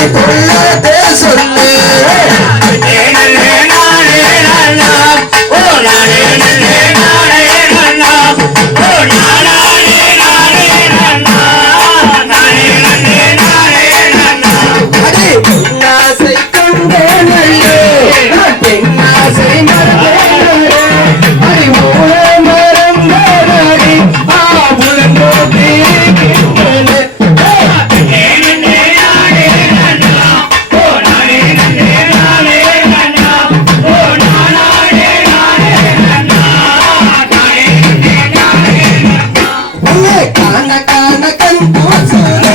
எனக்குள்ள பேர் நாசை கொண்டே. கணக்கன் போசூரே